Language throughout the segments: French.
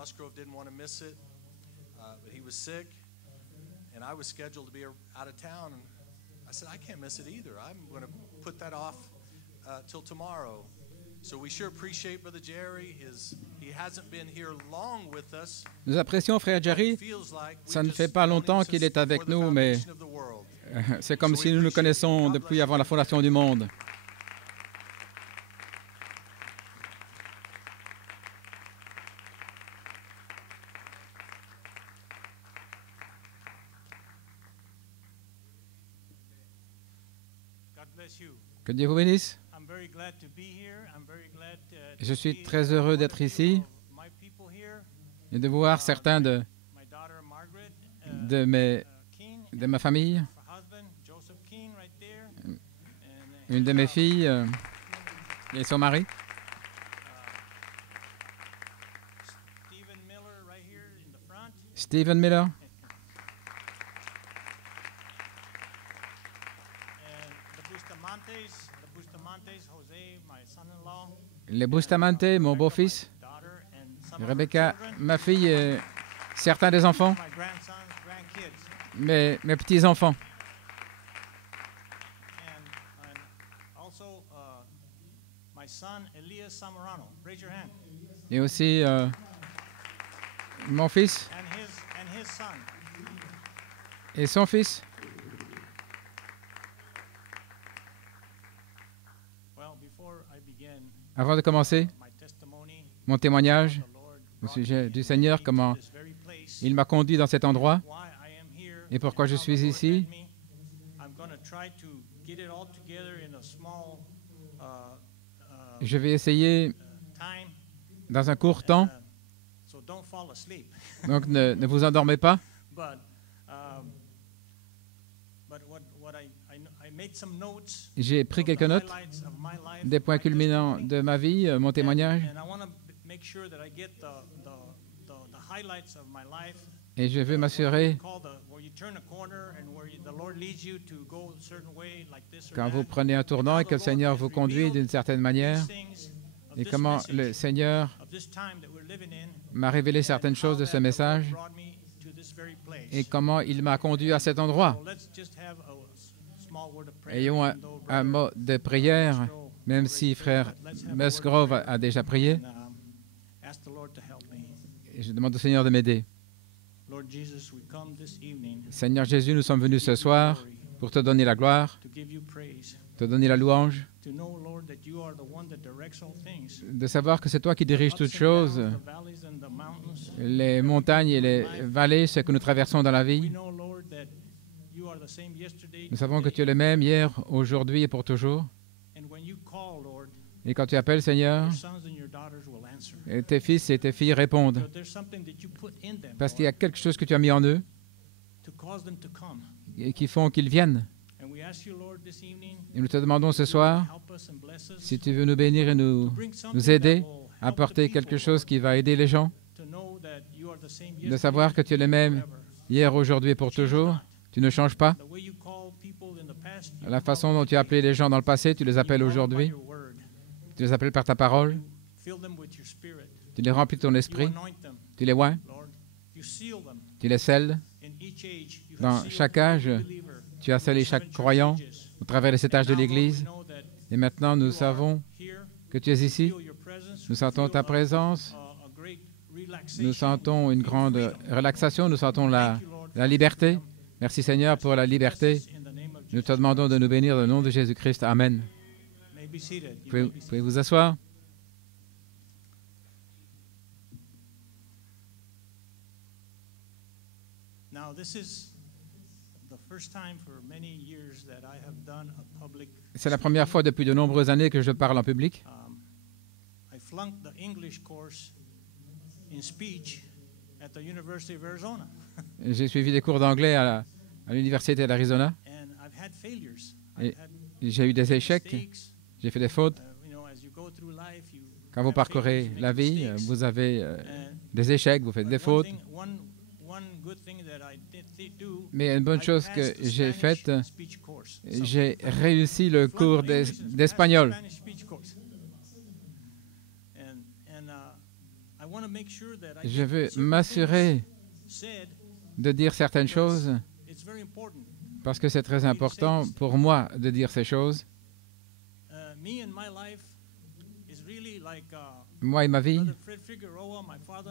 Musgrove didn't want to miss it, but he was sick, and I was scheduled to be out of town. And I said, I can't miss it either. I'm going to put that off till tomorrow. So we sure appreciate Brother Jerry. He hasn't been here long with us. Nous apprécions Frère Jerry. Ça ne fait pas longtemps qu'il est avec nous, mais c'est comme si nous nous connaissons depuis avant la fondation du monde. Que Dieu vous bénisse. Je suis très heureux d'être ici et de voir certains de ma famille. Une de mes filles et son mari. Stephen Miller. Les Bustamante, mon beau-fils, Rebecca, ma fille, certains des enfants, mes petits-enfants. Et aussi mon fils et son fils. Avant de commencer, mon témoignage au sujet du Seigneur, comment il m'a conduit dans cet endroit et pourquoi je suis ici. Je vais essayer dans un court temps, donc ne vous endormez pas. J'ai pris quelques notes, des points culminants de ma vie, mon témoignage. Et je veux m'assurer, quand vous prenez un tournant et que le Seigneur vous conduit d'une certaine manière, et comment le Seigneur m'a révélé certaines choses de ce message, et comment il m'a conduit à cet endroit. Ayons un mot de prière, même si frère Musgrove a déjà prié. Et je demande au Seigneur de m'aider. Seigneur Jésus, nous sommes venus ce soir pour te donner la gloire, te donner la louange, de savoir que c'est toi qui diriges toutes choses, les montagnes et les vallées, ce que nous traversons dans la vie. Nous savons que tu es le même hier, aujourd'hui et pour toujours. Et quand tu appelles, Seigneur, et tes fils et tes filles répondent. Parce qu'il y a quelque chose que tu as mis en eux et qui font qu'ils viennent. Et nous te demandons ce soir, si tu veux nous bénir et nous aider à apporter quelque chose qui va aider les gens, de savoir que tu es le même hier, aujourd'hui et pour toujours. Tu ne changes pas. La façon dont tu as appelé les gens dans le passé, tu les appelles aujourd'hui. Tu les appelles par ta parole. Tu les remplis de ton esprit. Tu les oins. Tu les scelles. Dans chaque âge, tu as scellé chaque croyant au travers de cet âge de l'Église. Et maintenant, nous savons que tu es ici. Nous sentons ta présence. Nous sentons une grande relaxation. Nous sentons la liberté. Merci Seigneur pour la liberté. Nous te demandons de nous bénir dans le nom de Jésus-Christ. Amen. Pouvez vous asseoir? C'est la première fois depuis de nombreuses années que je parle en public. J'ai suivi des cours d'anglais à l'Université d'Arizona. Et j'ai eu des échecs, j'ai fait des fautes. Quand vous parcourez la vie, vous avez des échecs, vous faites des fautes. Mais une bonne chose que j'ai faite, j'ai réussi le cours d'espagnol. Je veux m'assurer de dire certaines choses parce que c'est très important pour moi de dire ces choses. Moi et ma vie,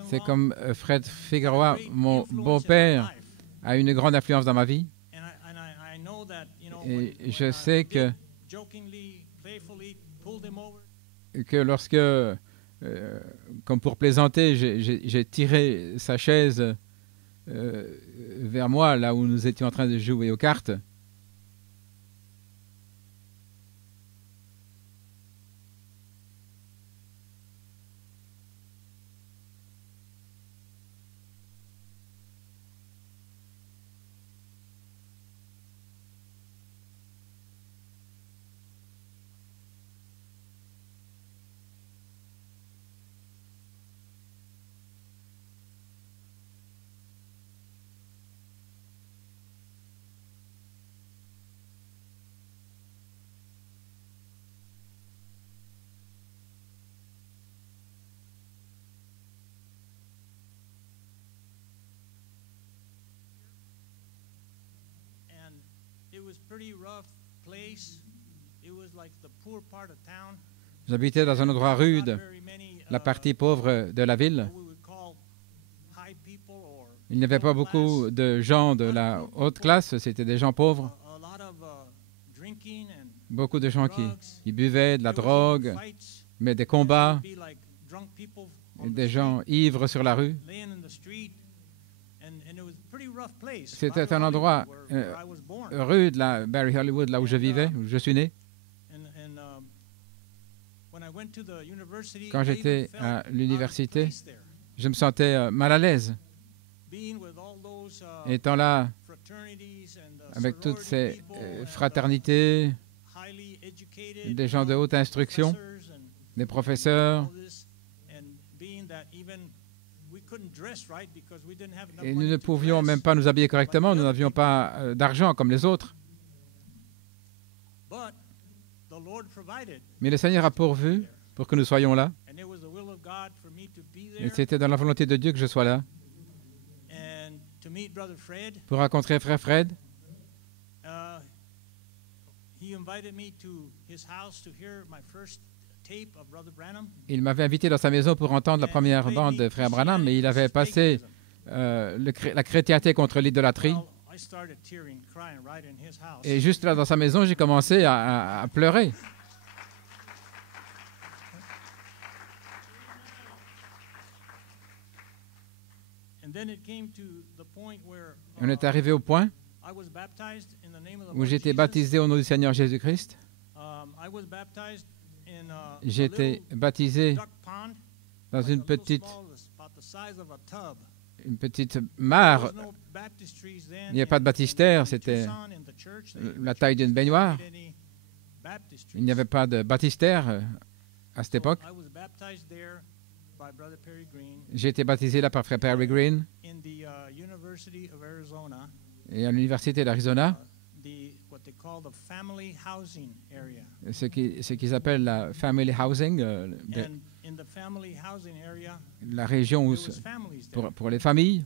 c'est comme Fred Figueroa, mon beau-père, a une grande influence dans ma vie. Et je sais que lorsque, comme pour plaisanter, j'ai tiré sa chaise vers moi, là où nous étions en train de jouer aux cartes, j'habitais dans un endroit rude, la partie pauvre de la ville. Il n'y avait pas beaucoup de gens de la haute classe, c'était des gens pauvres. Beaucoup de gens qui buvaient de la drogue, mais des combats, des gens ivres sur la rue. C'était un endroit rude, là, Barry Hollywood, là où je vivais, où je suis né. Quand j'étais à l'université, je me sentais mal à l'aise. Étant là, avec toutes ces fraternités, des gens de haute instruction, des professeurs, et nous ne pouvions même pas nous habiller correctement, nous n'avions pas d'argent comme les autres. Mais le Seigneur a pourvu pour que nous soyons là. Et c'était dans la volonté de Dieu que je sois là. Pour rencontrer Frère Fred. Il m'avait invité dans sa maison pour entendre la première bande de Frère Branham, mais il avait passé la chrétienté contre l'idolâtrie. Et juste là dans sa maison, j'ai commencé à pleurer. On est arrivé au point où j'étais baptisé au nom du Seigneur Jésus-Christ. J'ai été baptisé dans une petite mare. Il n'y avait pas de baptistère, c'était la taille d'une baignoire. Il n'y avait pas de baptistère à cette époque. J'ai été baptisé là par Frère Perry Green et à l'université d'Arizona, ce qu'ils appellent la family housing, la région pour les familles.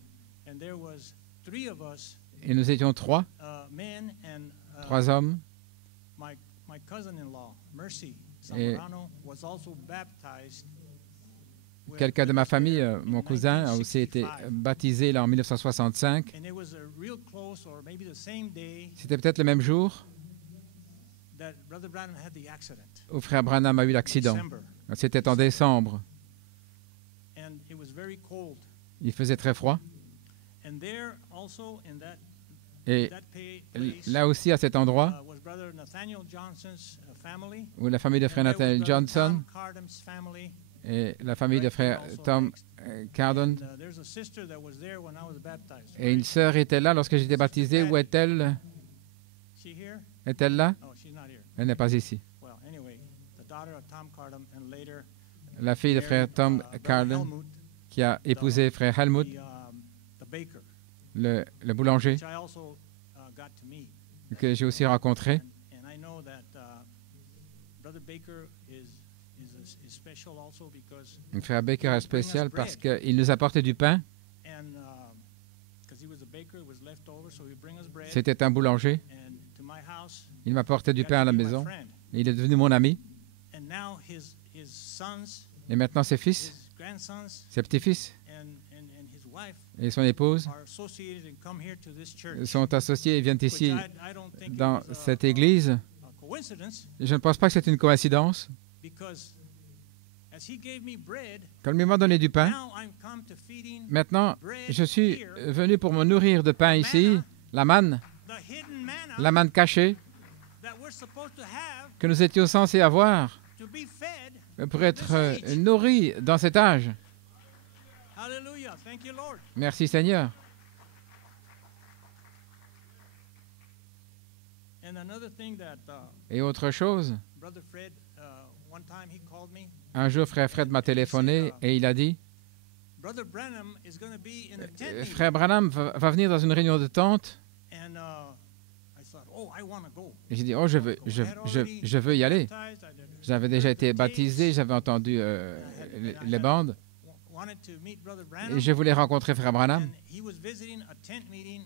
Et nous étions trois hommes. Et quelqu'un de ma famille, mon cousin, a aussi été baptisé là en 1965. C'était peut-être le même jour où Frère Branham a eu l'accident. C'était en décembre. Il faisait très froid. Et là aussi, à cet endroit, où la famille de Frère Nathaniel Johnson et la famille de Frère Tom Cardon, et une sœur était là lorsque j'étais baptisé. Où est-elle? Est-elle là? Elle n'est pas ici. La fille de Frère Tom Cardon, qui a épousé Frère Helmut, le boulanger, que j'ai aussi rencontré. Frère Baker est spécial parce qu'il nous apportait du pain. C'était un boulanger. Il m'apportait du pain à la maison. Il est devenu mon ami. Et maintenant, ses fils, ses petits-fils et son épouse sont associés et viennent ici dans cette église. Je ne pense pas que c'est une coïncidence. Comme il m'a donné du pain, maintenant, je suis venu pour me nourrir de pain ici, la manne cachée que nous étions censés avoir pour être nourris dans cet âge. Merci Seigneur. Et autre chose, un jour, Frère Fred m'a téléphoné et il a dit, Frère Branham va venir dans une réunion de tente. Et j'ai dit, oh, je veux y aller. J'avais déjà été baptisé, j'avais entendu les bandes. Et je voulais rencontrer Frère Branham.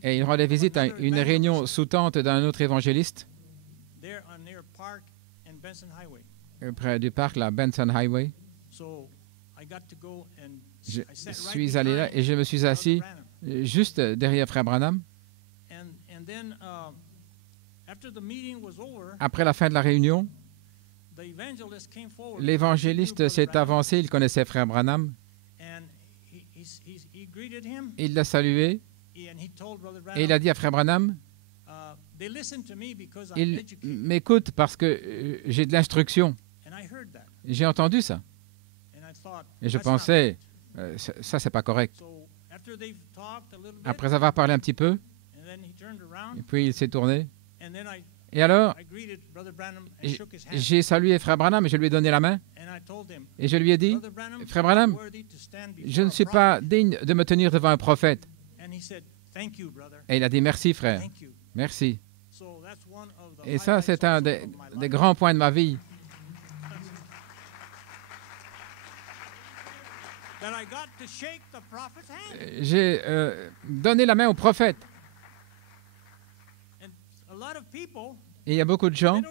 Et il rendait visite à une réunion sous tente d'un autre évangéliste, près du parc, la Benson Highway. Je suis allé là et je me suis assis juste derrière Frère Branham. Après la fin de la réunion, l'évangéliste s'est avancé, il connaissait Frère Branham. Il l'a salué et il a dit à Frère Branham, il m'écoute parce que j'ai de l'instruction. J'ai entendu ça. Et je pensais, ça c'est pas correct. Après avoir parlé un petit peu, et puis il s'est tourné. Et alors, j'ai salué Frère Branham et je lui ai donné la main. Et je lui ai dit, Frère Branham, je ne suis pas digne de me tenir devant un prophète. Et il a dit, merci frère, merci. Et ça, c'est un des grands points de ma vie. J'ai donné la main au prophète. Et il y a beaucoup de gens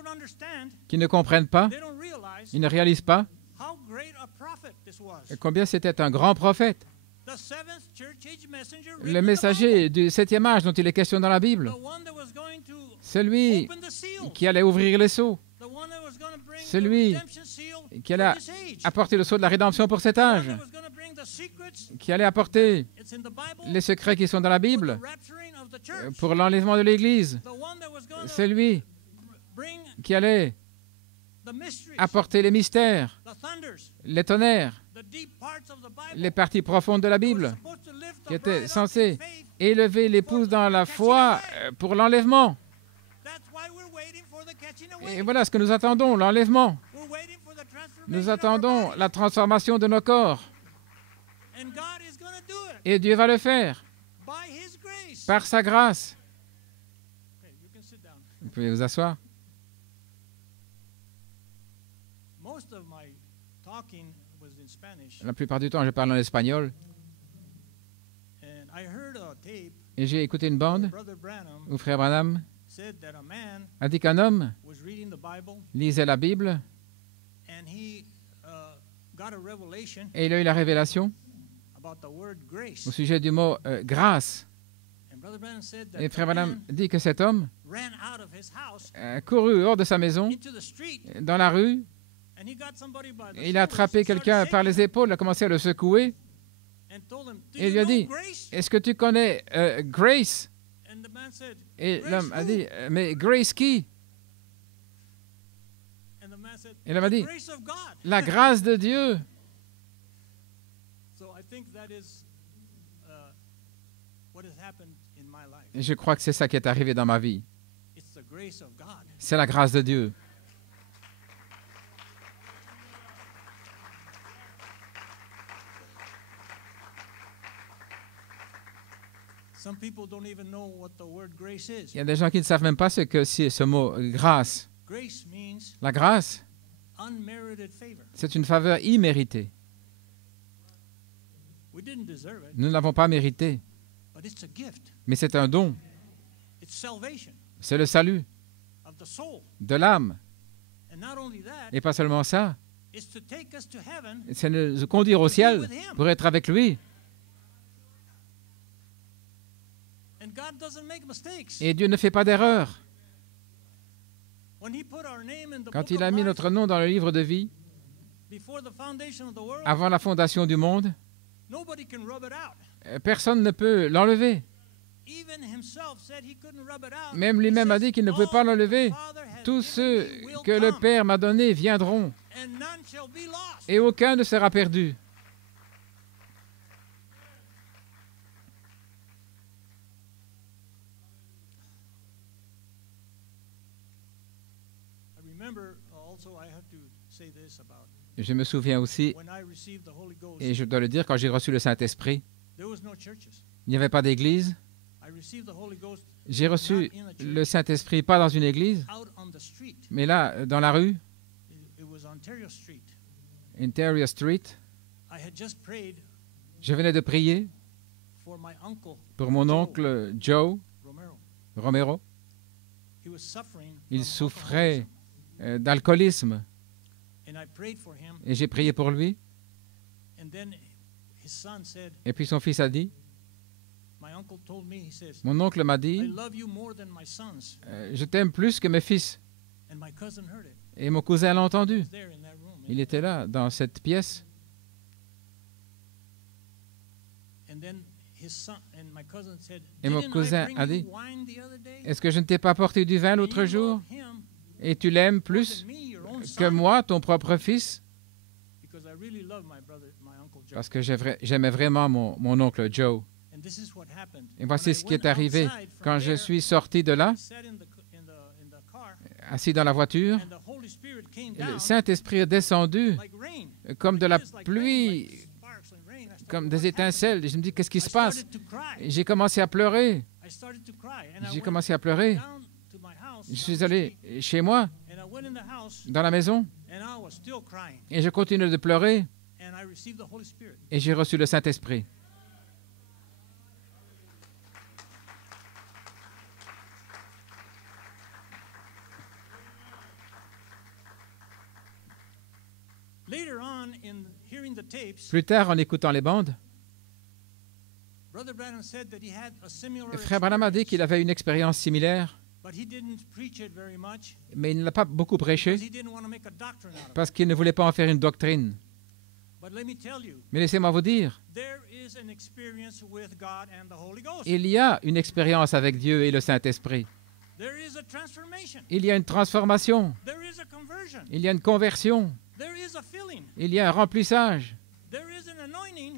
qui ne comprennent pas, ils ne réalisent pas combien c'était un grand prophète. Le messager du 7e âge dont il est question dans la Bible, celui qui allait ouvrir les sceaux, celui qui allait apporter le sceau de la rédemption pour cet âge, qui allait apporter les secrets qui sont dans la Bible pour l'enlèvement de l'Église, celui qui allait apporter les mystères, les tonnerres, les parties profondes de la Bible, qui étaient censés élever l'épouse dans la foi pour l'enlèvement. Et voilà ce que nous attendons, l'enlèvement. Nous attendons la transformation de nos corps. Et Dieu va le faire par sa grâce. Vous pouvez vous asseoir. La plupart du temps, je parle en espagnol. Et j'ai écouté une bande où Frère Branham a dit qu'un homme lisait la Bible et il a eu la révélation au sujet du mot grâce. Et Frère Branham dit que cet homme a couru hors de sa maison, dans la rue, et il a attrapé quelqu'un par les épaules, a commencé à le secouer, et il lui a dit, « Est-ce que tu connais Grace ?» Et l'homme a dit, « Mais Grace qui ?» Et l'homme a dit, « La grâce de Dieu. » Et je crois que c'est ça qui est arrivé dans ma vie. C'est la grâce de Dieu. Il y a des gens qui ne savent même pas ce que c'est ce mot grâce. La grâce C'est une faveur imméritée. Nous ne l'avons pas mérité, mais c'est un don. C'est le salut de l'âme. Et pas seulement ça, c'est nous conduire au ciel pour être avec lui. Et Dieu ne fait pas d'erreur. Quand il a mis notre nom dans le livre de vie, avant la fondation du monde, personne ne peut l'enlever. Même lui-même a dit qu'il ne pouvait pas l'enlever. Tous ceux que le Père m'a donnés viendront, et aucun ne sera perdu. Je me souviens aussi, et je dois le dire, quand j'ai reçu le Saint-Esprit, il n'y avait pas d'église. J'ai reçu le Saint-Esprit pas dans une église, mais là, dans la rue, Ontario Street. Je venais de prier pour mon oncle Joe Romero. Il souffrait d'alcoolisme. Et j'ai prié pour lui. Et puis son fils a dit, mon oncle m'a dit, je t'aime plus que mes fils. Et mon cousin l'a entendu. Il était là, dans cette pièce. Et mon cousin a dit, est-ce que je ne t'ai pas apporté du vin l'autre jour? Et tu l'aimes plus que moi, ton propre fils? Parce que j'aimais vraiment mon oncle Joe. Et voici ce qui est arrivé. Quand je suis sorti de là, assis dans la voiture, le Saint-Esprit est descendu comme de la pluie, comme des étincelles. Et je me dis, qu'est-ce qui se passe? J'ai commencé à pleurer. J'ai commencé à pleurer. Je suis allé chez moi, dans la maison, et je continue de pleurer. Et j'ai reçu le Saint-Esprit. Plus tard, en écoutant les bandes, Frère Branham a dit qu'il avait une expérience similaire, mais il ne l'a pas beaucoup prêché parce qu'il ne voulait pas en faire une doctrine. Mais laissez-moi vous dire, il y a une expérience avec Dieu et le Saint-Esprit. Il y a une transformation. Il y a une conversion. Il y a un remplissage.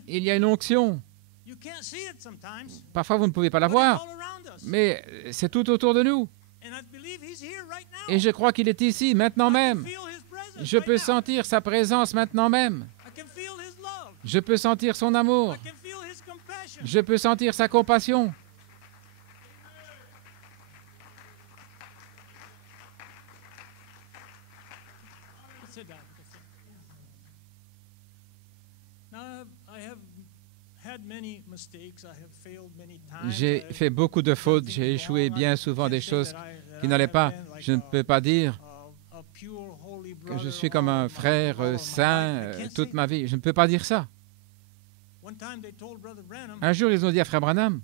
Il y a une onction. Parfois, vous ne pouvez pas la voir, mais c'est tout autour de nous. Et je crois qu'il est ici, maintenant même. Je peux sentir sa présence maintenant même. Je peux sentir son amour. Je peux sentir sa compassion. J'ai fait beaucoup de fautes, j'ai échoué bien souvent des choses qui n'allaient pas. Je ne peux pas dire que je suis comme un frère saint toute ma vie. Je ne peux pas dire ça. Un jour, ils ont dit à Frère Branham,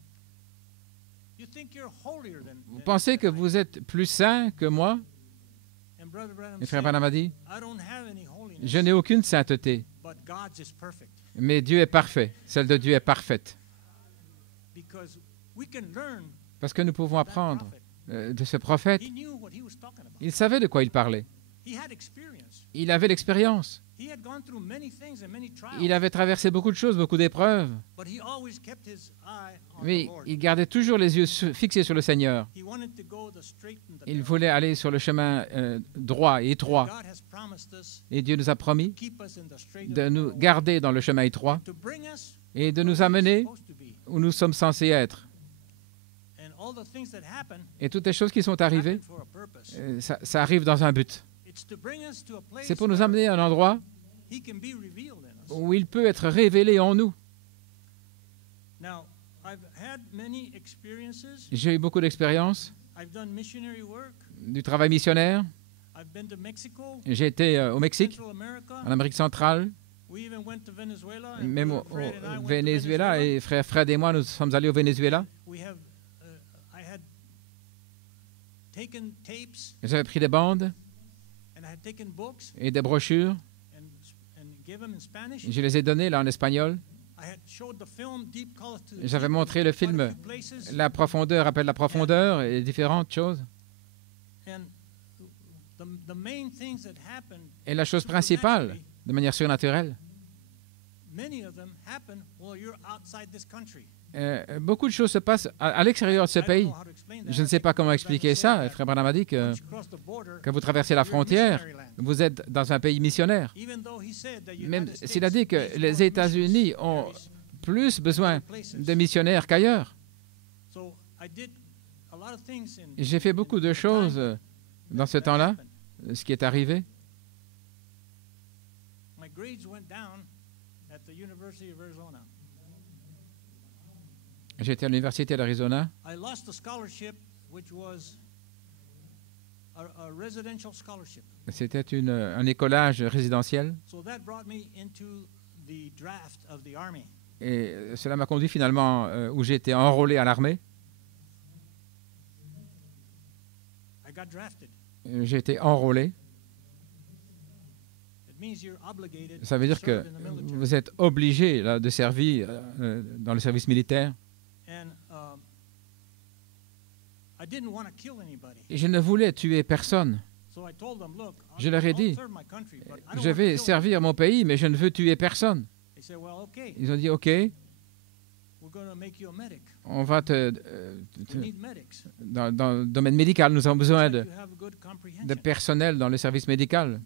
vous pensez que vous êtes plus saint que moi? Et Frère Branham a dit, je n'ai aucune sainteté, mais Dieu est parfait. Celle de Dieu est parfaite. Parce que nous pouvons apprendre de ce prophète. Il savait de quoi il parlait. Il avait l'expérience. Il avait traversé beaucoup de choses, beaucoup d'épreuves. Mais il gardait toujours les yeux fixés sur le Seigneur. Il voulait aller sur le chemin droit et étroit. Et Dieu nous a promis de nous garder dans le chemin étroit et de nous amener où nous sommes censés être. Et toutes les choses qui sont arrivées, ça arrive dans un but. C'est pour nous amener à un endroit où il peut être révélé en nous. J'ai eu beaucoup d'expériences, du travail missionnaire. J'ai été au Mexique, en Amérique centrale, même au Venezuela. Et frère Fred et moi, nous sommes allés au Venezuela. J'avais pris des bandes et des brochures. Je les ai données là en espagnol. J'avais montré le film La profondeur appelle la profondeur et différentes choses. Et la chose principale, de manière surnaturelle, beaucoup de choses se passent à l'extérieur de ce pays. Je ne sais pas comment expliquer ça. Frère Branham a dit que quand vous traversez la frontière, vous êtes dans un pays missionnaire. Même s'il a dit que les États-Unis ont plus besoin de missionnaires qu'ailleurs. J'ai fait beaucoup de choses dans ce temps-là, ce qui est arrivé. J'étais à l'Université d'Arizona. C'était un écolage résidentiel. Et cela m'a conduit finalement où j'étais enrôlé à l'armée. J'ai été enrôlé. Ça veut dire que vous êtes obligé là, de servir dans le service militaire. Et je ne voulais tuer personne. Je leur ai dit, je vais servir mon pays, mais je ne veux tuer personne. Ils ont dit, OK, on va dans le domaine médical, nous avons besoin de personnel dans le service médical.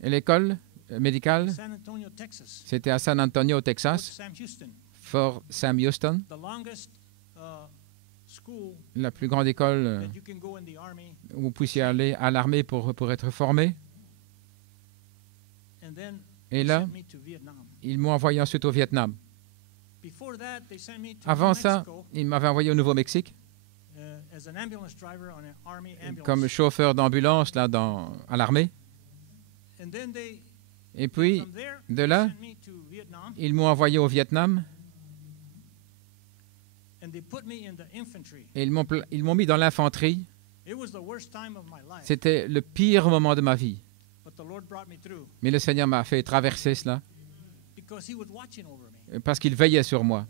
Et l'école médicale, c'était à San Antonio, Texas, Fort Sam Houston, la plus grande école où vous puissiez aller à l'armée pour être formé. Et là, ils m'ont envoyé ensuite au Vietnam. Avant ça, ils m'avaient envoyé au Nouveau-Mexique comme chauffeur d'ambulance là, à l'armée. Et puis, de là, ils m'ont envoyé au Vietnam. Et ils m'ont mis dans l'infanterie. C'était le pire moment de ma vie. Mais le Seigneur m'a fait traverser cela parce qu'il veillait sur moi.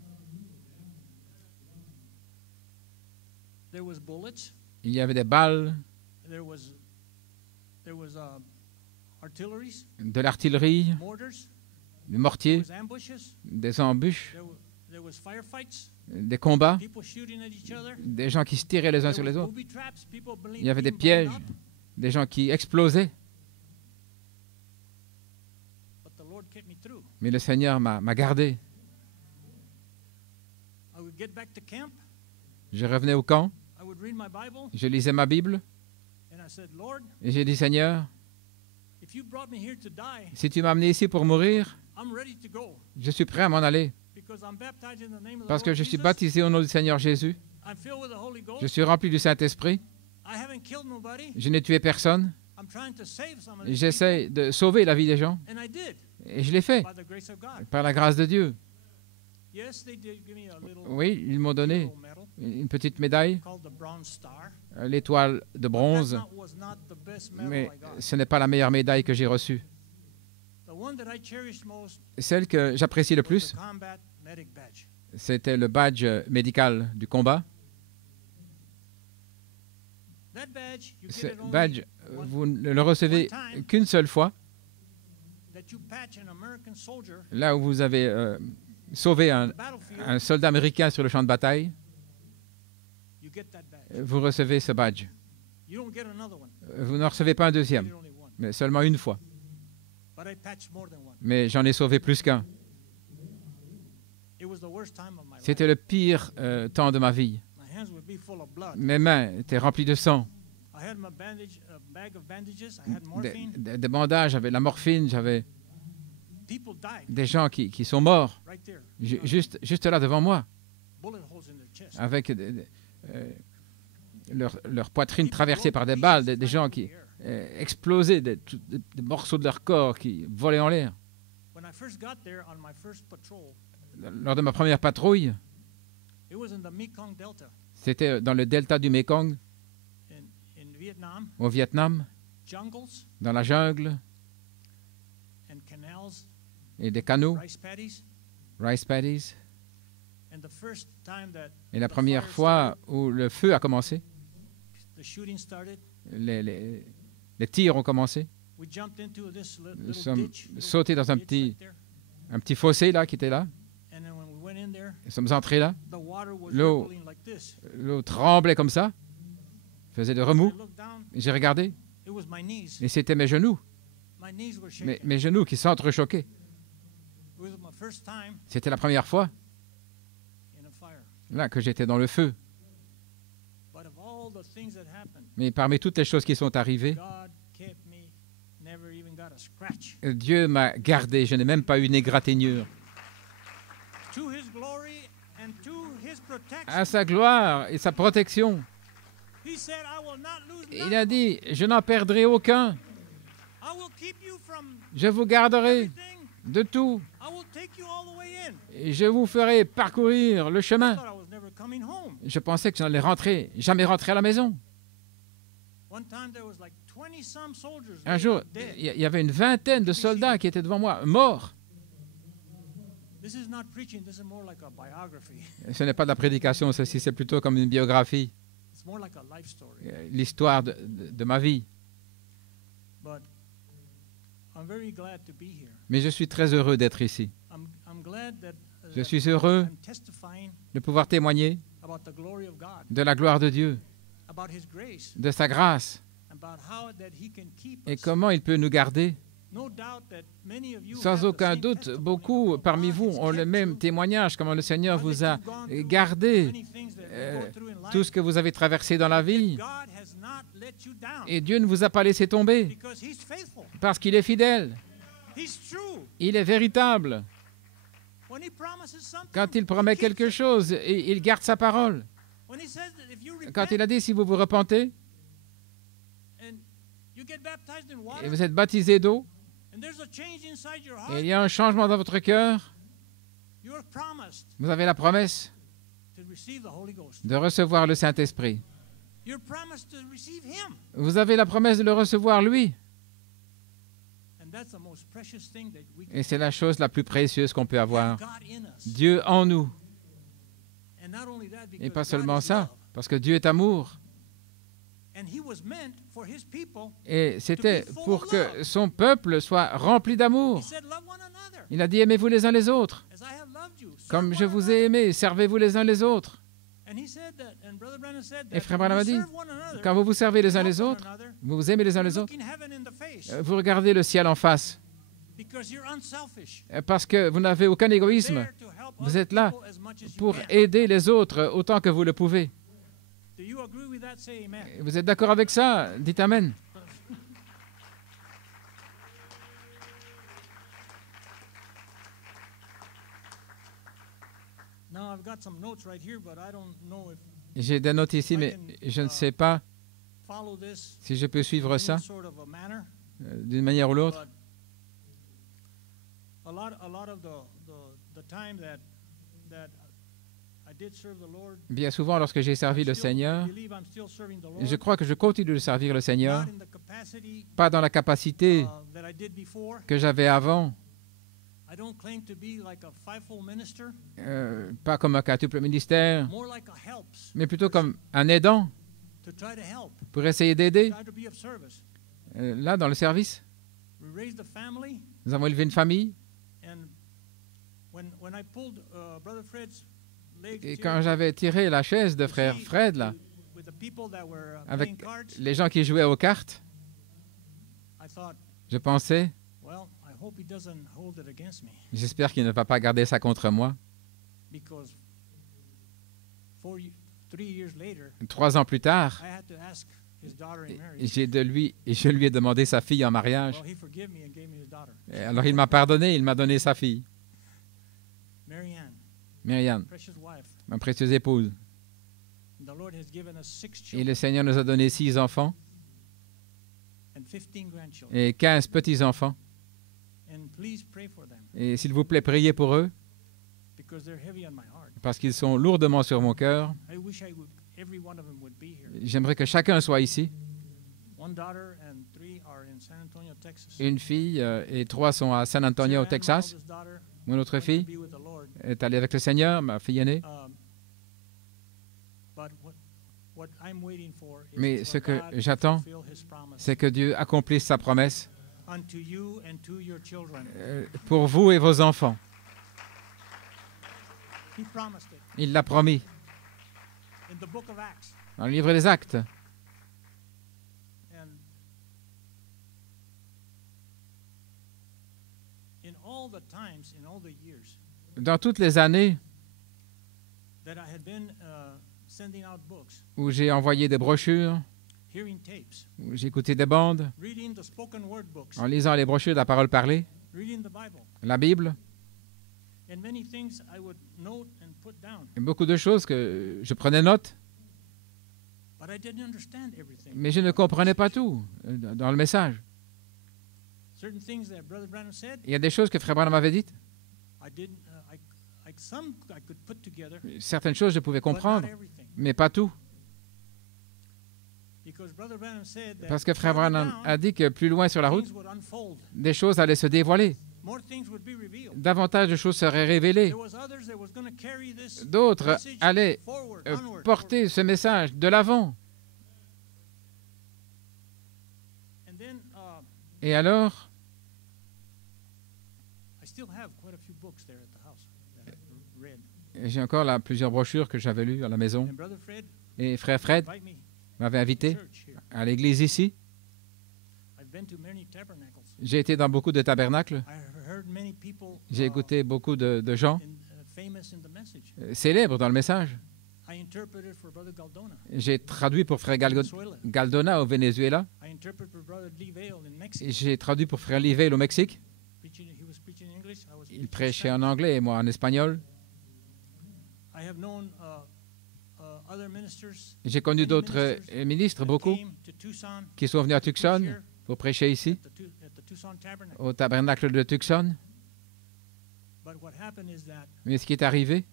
Il y avait des balles, de l'artillerie, des mortiers, des embûches, des combats, des gens qui se tiraient les uns sur les autres. Il y avait des pièges, des gens qui explosaient. Mais le Seigneur m'a gardé. Je revenais au camp, je lisais ma Bible, et j'ai dit, Seigneur, si tu m'as amené ici pour mourir, je suis prêt à m'en aller, parce que je suis baptisé au nom du Seigneur Jésus, je suis rempli du Saint-Esprit, je n'ai tué personne, j'essaie de sauver la vie des gens, et je l'ai fait, par la grâce de Dieu. Oui, ils m'ont donné une petite médaille, l'étoile de bronze, mais ce n'est pas la meilleure médaille que j'ai reçue. Celle que j'apprécie le plus, c'était le badge médical du combat. Ce badge, vous ne le recevez qu'une seule fois, là où vous avez sauvé un soldat américain sur le champ de bataille. Vous recevez ce badge. Vous n'en recevez pas un deuxième, mais seulement une fois. Mais j'en ai sauvé plus qu'un. C'était le pire temps de ma vie. Mes mains étaient remplies de sang. Des bandages, j'avais de la morphine, j'avais des gens qui sont morts, juste là devant moi, avec leur poitrine traversée par des balles, des gens qui explosaient, des morceaux de leur corps qui volaient en l'air. Lors de ma première patrouille, c'était dans le delta du Mekong, au Vietnam, dans la jungle, et des canaux, rice paddies. Et la première fois où le feu a commencé, les tirs ont commencé, nous sommes sautés dans un petit fossé là qui était là. Nous sommes entrés là. L'eau tremblait comme ça, faisait des remous. J'ai regardé et c'était mes genoux. Mes genoux qui s'entrechoquaient. C'était la première fois là que j'étais dans le feu. Mais parmi toutes les choses qui sont arrivées, Dieu m'a gardé. Je n'ai même pas eu une égratignure. À sa gloire et sa protection. Il a dit, je n'en perdrai aucun. Je vous garderai de tout. Et je vous ferai parcourir le chemin. Je pensais que je n'allais jamais rentrer à la maison. Un jour, il y avait une vingtaine de soldats qui étaient devant moi, morts. Ce n'est pas de la prédication, ceci, c'est plutôt comme une biographie. L'histoire de ma vie. Mais je suis très heureux d'être ici. Je suis heureux de pouvoir témoigner de la gloire de Dieu, de sa grâce, et comment il peut nous garder. Sans aucun doute, beaucoup parmi vous ont le même témoignage, comment le Seigneur vous a gardé, tout ce que vous avez traversé dans la vie. Et Dieu ne vous a pas laissé tomber, parce qu'il est fidèle. Il est véritable. Quand il promet quelque chose, il garde sa parole. Quand il a dit, si vous vous repentez, et vous êtes baptisé d'eau, et il y a un changement dans votre cœur, vous avez la promesse de recevoir le Saint-Esprit. Vous avez la promesse de le recevoir lui. Et c'est la chose la plus précieuse qu'on peut avoir. Dieu en nous. Et pas seulement ça, parce que Dieu est amour. Et c'était pour que son peuple soit rempli d'amour. Il a dit, aimez-vous les uns les autres. Comme je vous ai aimé, servez-vous les uns les autres. Et Frère Branham a dit, quand vous vous servez les uns les autres, vous vous aimez les uns les autres, vous regardez le ciel en face. Parce que vous n'avez aucun égoïsme. Vous êtes là pour aider les autres autant que vous le pouvez. Vous êtes d'accord avec ça? Dites Amen. J'ai des notes ici, mais je ne sais pas si je peux suivre ça d'une manière ou l'autre. Bien souvent, lorsque j'ai servi le Seigneur, je crois que je continue de servir le Seigneur, pas dans la capacité que j'avais avant, pas comme un quintuple ministère, mais plutôt comme un aidant pour essayer d'aider. Là, dans le service, nous avons élevé une famille. Et quand j'avais tiré la chaise de frère Fred, là, avec les gens qui jouaient aux cartes, je pensais, j'espère qu'il ne va pas garder ça contre moi. 3 ans plus tard, je lui ai demandé sa fille en mariage. Alors il m'a pardonné, il m'a donné sa fille. Marianne, ma précieuse épouse. Et le Seigneur nous a donné 6 enfants et 15 petits-enfants. Et s'il vous plaît, priez pour eux, parce qu'ils sont lourdement sur mon cœur. J'aimerais que chacun soit ici. Une fille et 3 sont à San Antonio, au Texas. Mon autre fille est allée avec le Seigneur, ma fille aînée. Mais ce que j'attends, c'est que Dieu accomplisse sa promesse pour vous et vos enfants. Il l'a promis dans le livre des Actes. Dans toutes les années où j'ai envoyé des brochures, où j'ai écouté des bandes, en lisant les brochures de la parole parlée, la Bible, et beaucoup de choses que je prenais note, mais je ne comprenais pas tout dans le message. Il y a des choses que Frère Branham avait dites. Certaines choses je pouvais comprendre, mais pas tout. Parce que Frère Branham a dit que plus loin sur la route, des choses allaient se dévoiler. Davantage de choses seraient révélées. D'autres allaient porter ce message de l'avant. Et alors, j'ai encore là plusieurs brochures que j'avais lues à la maison. Et Frère Fred m'avait invité à l'église ici. J'ai été dans beaucoup de tabernacles. J'ai écouté beaucoup de gens célèbres dans le message. J'ai traduit pour Frère Galdona au Venezuela. J'ai traduit pour Frère Livell au Mexique. Il prêchait en anglais et moi en espagnol. J'ai connu d'autres ministres, beaucoup, qui sont venus à Tucson pour prêcher ici, au tabernacle de Tucson. Mais ce qui est arrivé,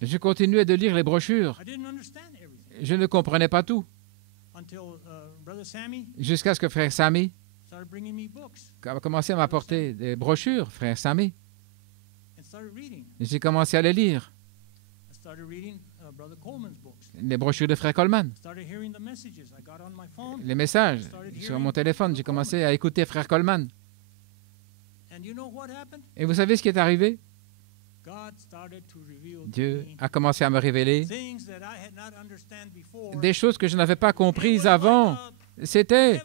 je continuais de lire les brochures. Je ne comprenais pas tout. Jusqu'à ce que Frère Sammy a commencé à m'apporter des brochures, Frère Sammy. J'ai commencé à les lire. Les brochures de Frère Coleman. Les messages sur mon téléphone. J'ai commencé à écouter Frère Coleman. Et vous savez ce qui est arrivé? Dieu a commencé à me révéler des choses que je n'avais pas comprises avant. C'était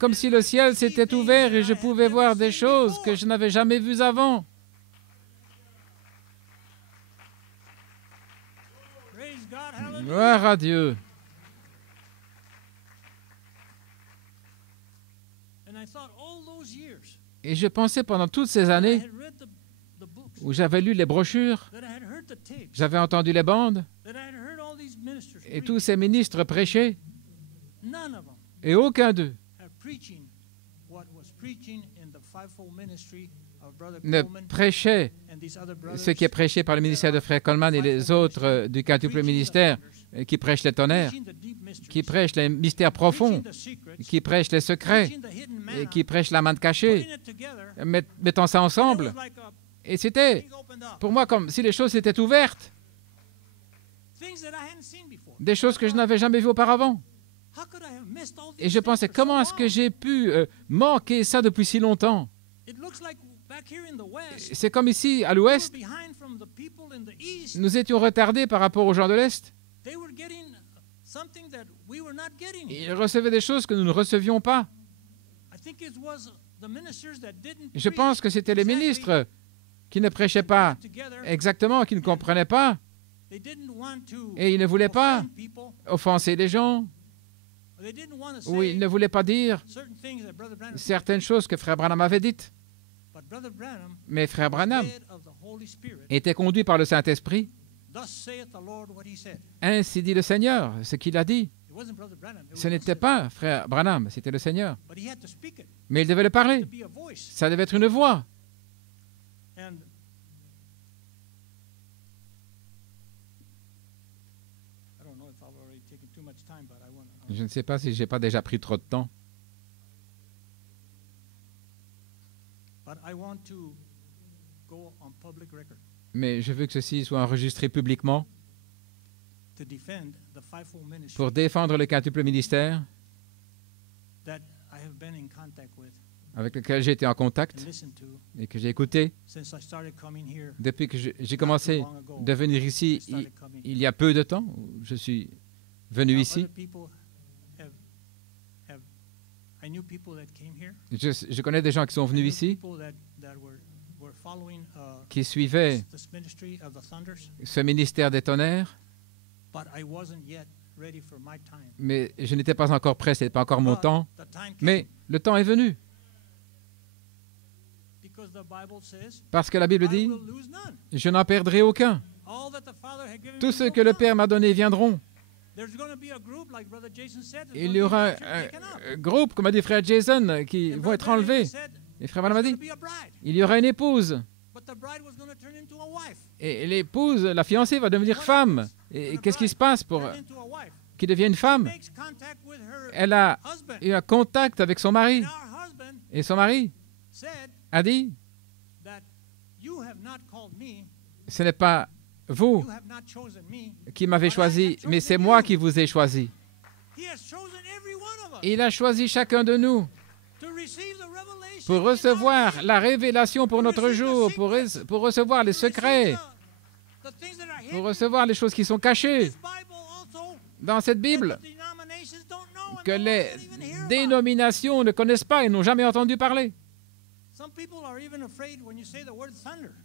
comme si le ciel s'était ouvert et je pouvais voir des choses que je n'avais jamais vues avant. Gloire à Dieu. Et je pensais pendant toutes ces années où j'avais lu les brochures, j'avais entendu les bandes, et tous ces ministres prêchaient, et aucun d'eux ne prêchait ce qui est prêché par le ministère de Frère Coleman et les autres du quintuple ministère qui prêchent les tonnerres, qui prêchent les mystères profonds, qui prêchent les secrets, et qui prêchent la manne cachée, mettant ça ensemble. Et c'était pour moi comme si les choses s'étaient ouvertes, des choses que je n'avais jamais vues auparavant. Et je pensais, comment est-ce que j'ai pu manquer ça depuis si longtemps? C'est comme ici, à l'Ouest, nous étions retardés par rapport aux gens de l'Est. Ils recevaient des choses que nous ne recevions pas. Je pense que c'était les ministres qui ne prêchaient pas exactement, qui ne comprenaient pas. Et ils ne voulaient pas offenser les gens. Ou ils ne voulaient pas dire certaines choses que Frère Branham avait dites. Mais Frère Branham était conduit par le Saint-Esprit. Ainsi dit le Seigneur, ce qu'il a dit. Ce n'était pas Frère Branham, c'était le Seigneur. Mais il devait le parler. Ça devait être une voix. Je ne sais pas si je n'ai pas déjà pris trop de temps. Mais je veux que ceci soit enregistré publiquement pour défendre le quintuple ministère avec lequel j'ai été en contact et que j'ai écouté depuis que j'ai commencé de venir ici il y a peu de temps. Je suis venu ici. Je connais des gens qui sont venus ici, qui suivaient ce ministère des tonnerres, mais je n'étais pas encore prêt, ce n'était pas encore mon temps. Mais le temps est venu. Parce que la Bible dit, je n'en perdrai aucun. Tous ceux que le Père m'a donnés viendront. Il y aura un groupe, comme a dit Frère Jason, qui vont être enlevés. Et Frère Branham a dit, il y aura une épouse. Et l'épouse, la fiancée, va devenir femme. Et qu'est-ce qui se passe pour qu'il devienne femme? Elle a eu un contact avec son mari. Et son mari a dit, ce n'est pas vous qui m'avez choisi, mais c'est moi qui vous ai choisi. Il a choisi chacun de nous pour recevoir la révélation pour notre jour, pour recevoir les secrets, pour recevoir les choses qui sont cachées dans cette Bible, que les dénominations ne connaissent pas et n'ont jamais entendu parler.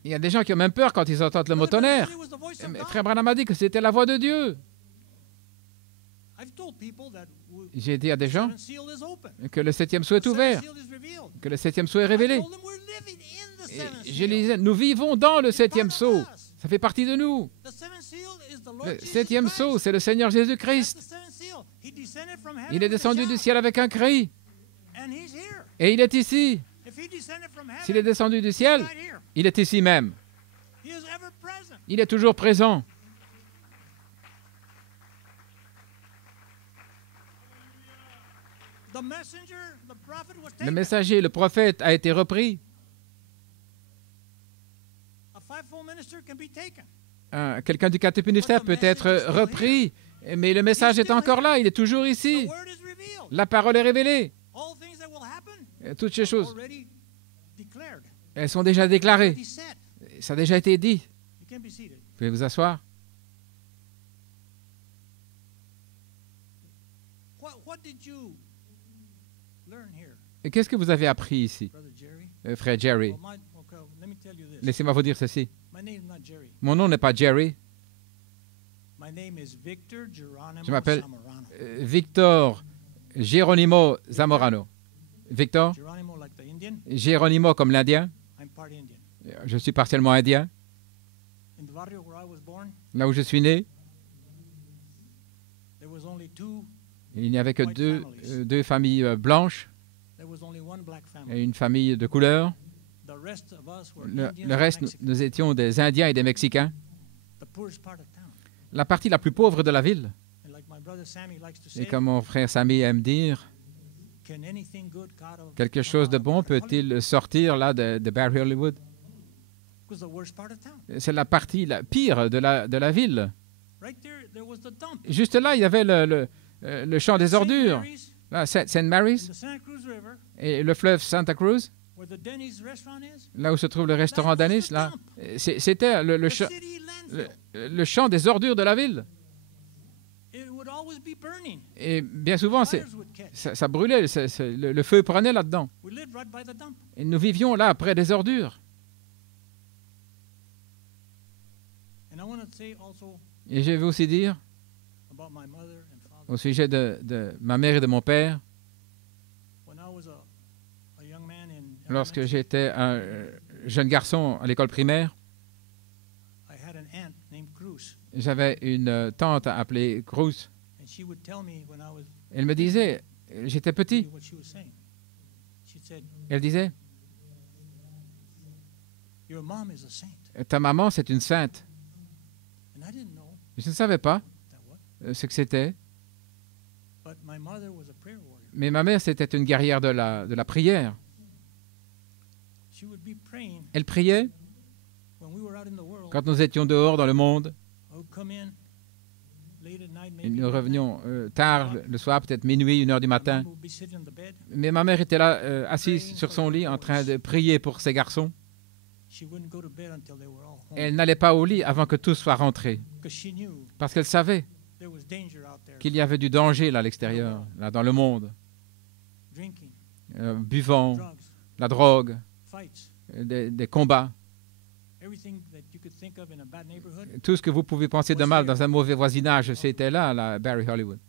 Il y a des gens qui ont même peur quand ils entendent le mot tonnerre. Mais Frère Branham a dit que c'était la voix de Dieu. J'ai dit à des gens que le septième sceau est ouvert, que le septième sceau est révélé. Et je disais, nous vivons dans le septième sceau. Ça fait partie de nous. Le septième sceau, c'est le Seigneur Jésus-Christ. Il est descendu du ciel avec un cri. Et il est ici. S'il est descendu du ciel, il est ici même. Il est toujours présent. Le messager, le prophète a été repris. Quelqu'un du quintuple ministère peut être repris, mais le message est encore là, il est toujours ici. La parole est révélée. Toutes ces choses, elles sont déjà déclarées. Ça a déjà été dit. Vous pouvez vous asseoir. Et qu'est-ce que vous avez appris ici, Frère Jerry? Laissez-moi vous dire ceci. Mon nom n'est pas Jerry. Je m'appelle Victor Geronimo Zamorano. Victor Geronimo comme l'Indien. Je suis partiellement indien. Là où je suis né, il n'y avait que deux familles blanches et une famille de couleur. Le reste, nous étions des Indiens et des Mexicains. La partie la plus pauvre de la ville. Et comme mon frère Sammy aime dire, quelque chose de bon peut-il sortir là de Barry Hollywood? C'est la partie la pire de la ville. Juste là, il y avait le champ des ordures, là, St. Mary's, et le fleuve Santa Cruz, là où se trouve le restaurant Dennis, là, c'était le champ des ordures de la ville. Et bien souvent, ça brûlait, le feu prenait là-dedans. Et nous vivions là, près des ordures. Et je vais aussi dire au sujet de ma mère et de mon père, lorsque j'étais un jeune garçon à l'école primaire, j'avais une tante appelée Cruz. Elle me disait, j'étais petit, elle disait, ta maman c'est une sainte. Je ne savais pas ce que c'était. Mais ma mère, c'était une guerrière de la prière. Elle priait quand nous étions dehors dans le monde. Et nous revenions tard le soir, peut-être minuit, 1h du matin. Mais ma mère était là, assise sur son lit, en train de prier pour ses garçons. Elle n'allait pas au lit avant que tous soient rentrés, parce qu'elle savait qu'il y avait du danger là à l'extérieur, là dans le monde. Buvant, la drogue, des combats. Tout ce que vous pouvez penser de mal dans un mauvais voisinage, c'était là, à Barry Hollywood.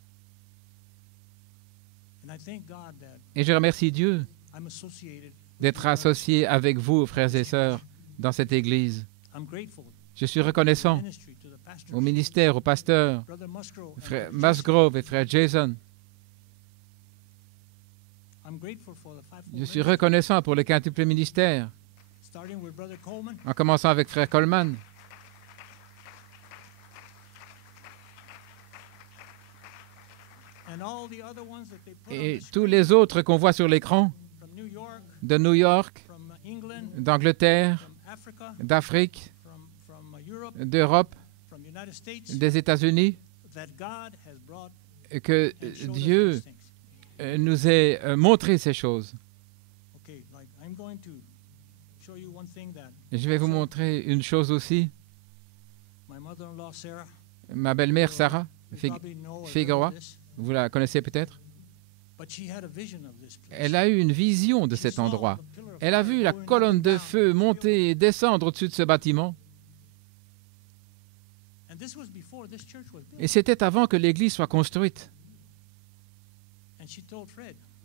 Et je remercie Dieu d'être associé avec vous, frères et sœurs, dans cette Église. Je suis reconnaissant au ministère, au pasteur, frère Musgrove et frère Jason. Je suis reconnaissant pour le quintuple ministère, en commençant avec frère Coleman. Et tous les autres qu'on voit sur l'écran, de New York, d'Angleterre, d'Afrique, d'Europe, des États-Unis, que Dieu nous ait montré ces choses. Je vais vous montrer une chose aussi. Ma belle-mère Sarah Figueroa, vous la connaissez peut-être? Elle a eu une vision de cet endroit. Elle a vu la colonne de feu monter et descendre au-dessus de ce bâtiment. Et c'était avant que l'église soit construite.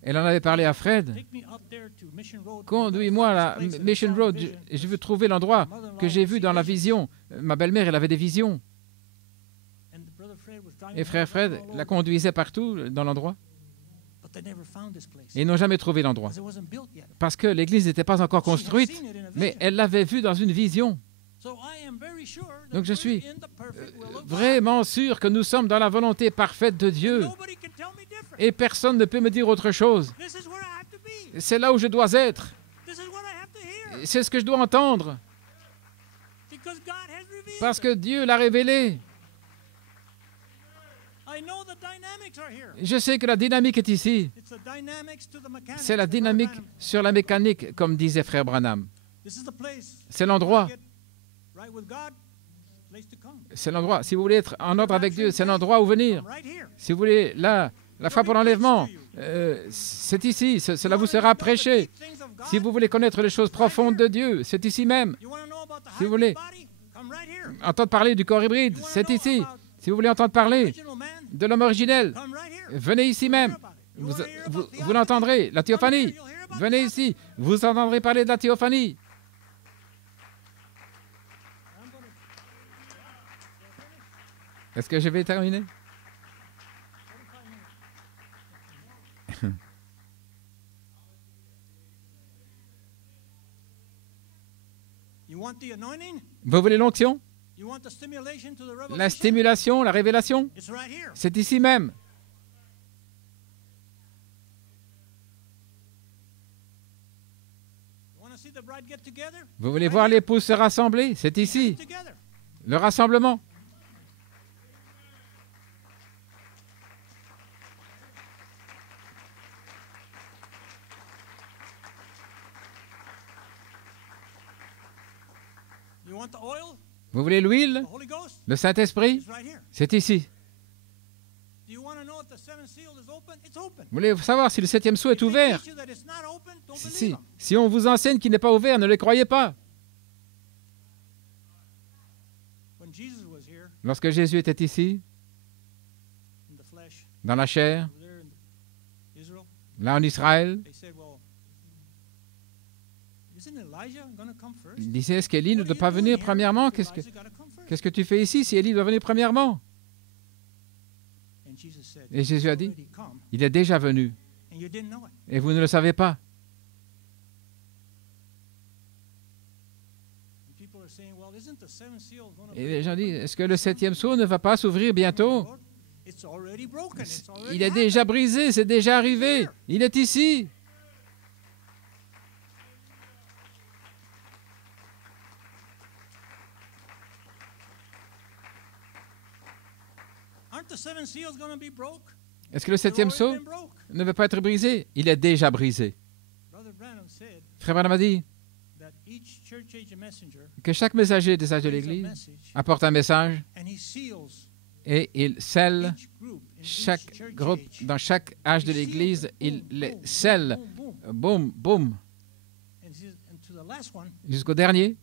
Elle en avait parlé à Fred. Conduis-moi à la Mission Road. Je veux trouver l'endroit que j'ai vu dans la vision. Ma belle-mère, elle avait des visions. Et frère Fred la conduisait partout dans l'endroit. Et ils n'ont jamais trouvé l'endroit. Parce que l'église n'était pas encore construite, mais elle l'avait vu dans une vision. Donc je suis vraiment sûr que nous sommes dans la volonté parfaite de Dieu. Et personne ne peut me dire autre chose. C'est là où je dois être. C'est ce que je dois entendre. Parce que Dieu l'a révélé. Je sais que la dynamique est ici. C'est la dynamique sur la mécanique, comme disait frère Branham. C'est l'endroit. C'est l'endroit. Si vous voulez être en ordre avec Dieu, c'est l'endroit où venir. Si vous voulez, là, la foi pour l'enlèvement, c'est ici. Cela vous sera prêché. Si vous voulez connaître les choses profondes de Dieu, c'est ici même. Si vous voulez entendre parler du corps hybride, c'est ici. Si vous voulez entendre parler de l'homme originel, venez ici même. Vous l'entendrez. La théophanie, venez ici. Vous entendrez parler de la théophanie. Est-ce que je vais terminer? Vous voulez l'onction? La stimulation, la révélation? C'est ici même. Vous voulez voir l'épouse se rassembler? C'est ici. Le rassemblement. Vous voulez l'huile? Le Saint-Esprit? C'est ici. Vous voulez savoir si le septième sceau est ouvert? Si on vous enseigne qu'il n'est pas ouvert, ne le croyez pas. Lorsque Jésus était ici, dans la chair, là en Israël, il disait, est-ce qu'Élie ne doit pas venir premièrement? Qu'est-ce que tu fais ici si Élie doit venir premièrement? Et Jésus a dit, il est déjà venu, et vous ne le savez pas. Et les gens disent, est-ce que le 7e sceau ne va pas s'ouvrir bientôt? Il est déjà brisé, c'est déjà arrivé, il est ici. Est-ce que le 7e sceau ne va pas être brisé? Il est déjà brisé. Frère Branham a dit que chaque messager des âges de l'Église apporte un message et il scelle chaque groupe dans chaque âge de l'Église, il les scelle, boum, boum, jusqu'au dernier,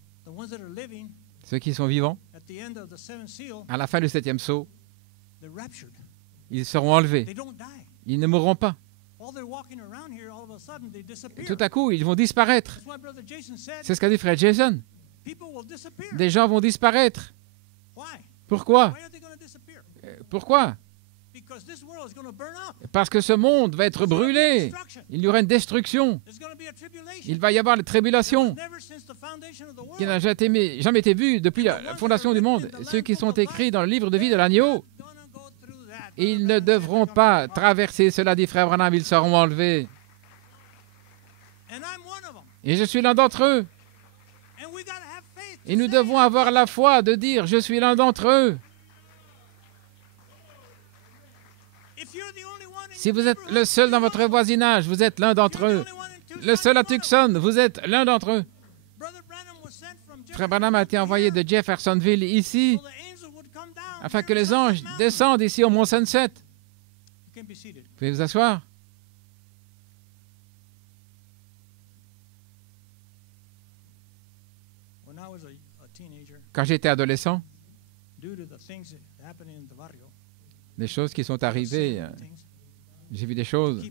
ceux qui sont vivants, à la fin du 7e sceau, ils seront enlevés. Ils ne mourront pas. Et tout à coup, ils vont disparaître. C'est ce qu'a dit frère Jason. Des gens vont disparaître. Pourquoi? Pourquoi? Parce que ce monde va être brûlé. Il y aura une destruction. Il va y avoir la tribulation qui n'a jamais été vue depuis la fondation du monde. Ceux qui sont écrits dans le livre de vie de l'agneau, ils ne devront pas traverser cela, dit frère Branham, ils seront enlevés. Et je suis l'un d'entre eux. Et nous devons avoir la foi de dire, je suis l'un d'entre eux. Si vous êtes le seul dans votre voisinage, vous êtes l'un d'entre eux. Le seul à Tucson, vous êtes l'un d'entre eux. Frère Branham a été envoyé de Jeffersonville ici, afin que les anges descendent ici au Mont Sunset. Vous pouvez vous asseoir. Quand j'étais adolescent, des choses qui sont arrivées, j'ai vu des choses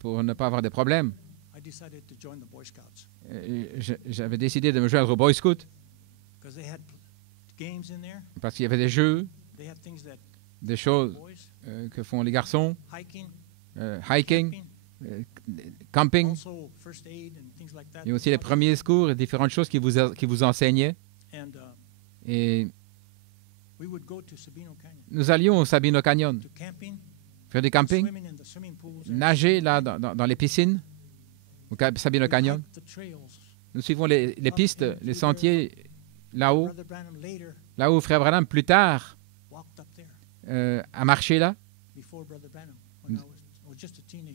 pour ne pas avoir de problèmes. J'avais décidé de me joindre aux Boy Scouts parce qu'il y avait des jeux, des choses que font les garçons, hiking, camping, et aussi les premiers secours et différentes choses qui vous enseignaient. Et nous allions au Sabino Canyon, faire du camping, nager là dans les piscines, au Sabino Canyon. Nous suivons les pistes, les sentiers là-haut. Là où Frère Branham, plus tard, a marché là.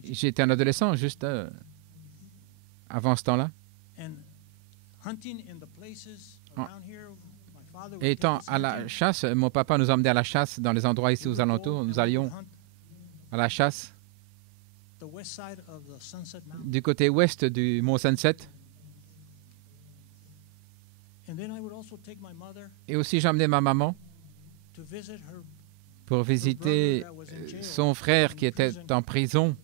J'étais un adolescent, juste avant ce temps-là. Étant à la chasse, mon papa nous emmenait à la chasse dans les endroits ici aux alentours. Nous allions à la chasse du côté ouest du Mont Sunset. Et aussi j'emmenais ma maman pour visiter son frère qui était en prison.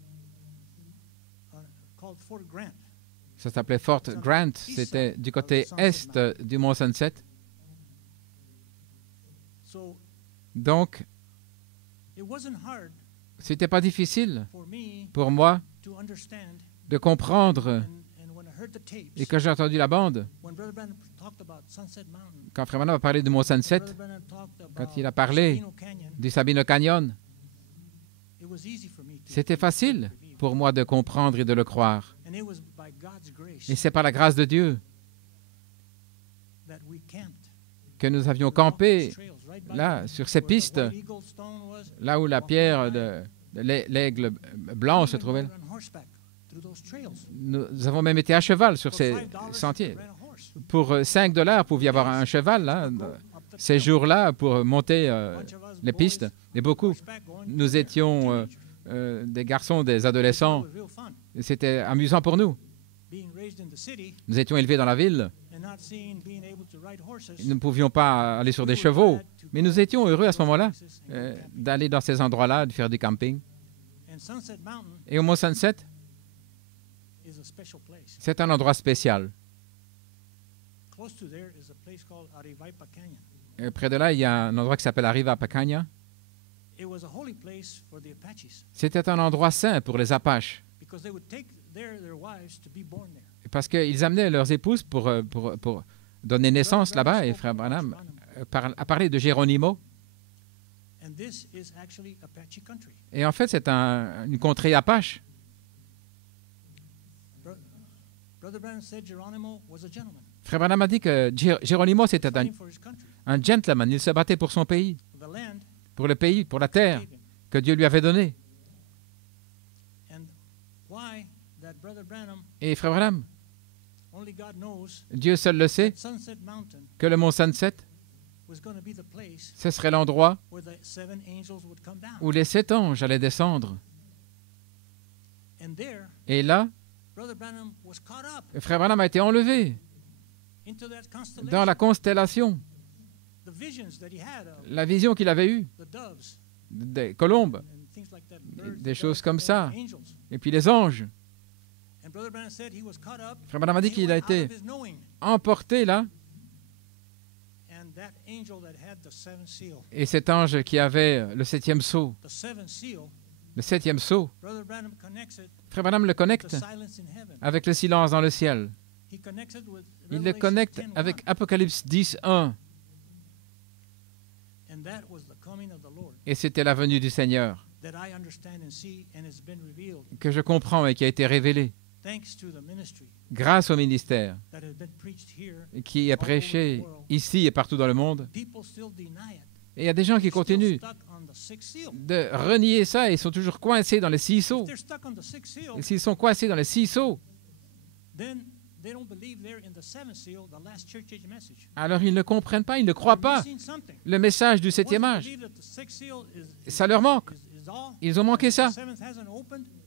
Ça s'appelait Fort Grant. C'était du côté est du Mont Sunset. Donc, c'était pas difficile pour moi de comprendre. Et quand j'ai entendu la bande, quand Frère Branham a parlé du Mont Sunset, quand il a parlé du Sabino Canyon, c'était facile pour moi de comprendre et de le croire. Et c'est par la grâce de Dieu que nous avions campé là, sur ces pistes, là où la pierre de l'aigle blanc se trouvait. Nous avons même été à cheval sur ces sentiers. Pour $5, vous pouviez avoir un cheval là, ces jours-là pour monter les pistes. Et beaucoup, nous étions des garçons, des adolescents. C'était amusant pour nous. Nous étions élevés dans la ville. Nous ne pouvions pas aller sur des chevaux, mais nous étions heureux à ce moment-là d'aller dans ces endroits-là, de faire du camping. Et au Mont Sunset, c'est un endroit spécial. Près de là, il y a un endroit qui s'appelle Arriva Pacaña. C'était un endroit saint pour les Apaches, parce qu'ils amenaient leurs épouses pour donner naissance là-bas. Et Frère Branham a parlé de Geronimo. Et en fait, c'est une contrée Apache. Frère Branham a dit que Geronimo, c'était un gentleman. Il se battait pour son pays, pour le pays, pour la terre que Dieu lui avait donnée. Et Frère Branham, Dieu seul le sait, que le mont Sunset, ce serait l'endroit où les 7 anges allaient descendre. Et là, Frère Branham a été enlevé dans la constellation. La vision qu'il avait eue des colombes, des choses comme ça, et puis les anges. Frère Branham a dit qu'il a été emporté là, et cet ange qui avait le 7e sceau, Frère Branham le connecte avec le silence dans le ciel. Il le connecte avec Apocalypse 10:1. Et c'était la venue du Seigneur que je comprends et qui a été révélée grâce au ministère qui est prêché ici et partout dans le monde. Et il y a des gens qui continuent de renier ça et ils sont toujours coincés dans les 6 sceaux. Et s'ils sont coincés dans les 6 sceaux, alors ils ne comprennent pas, ils ne croient pas le message du 7e âge. Ça leur manque. Ils ont manqué ça.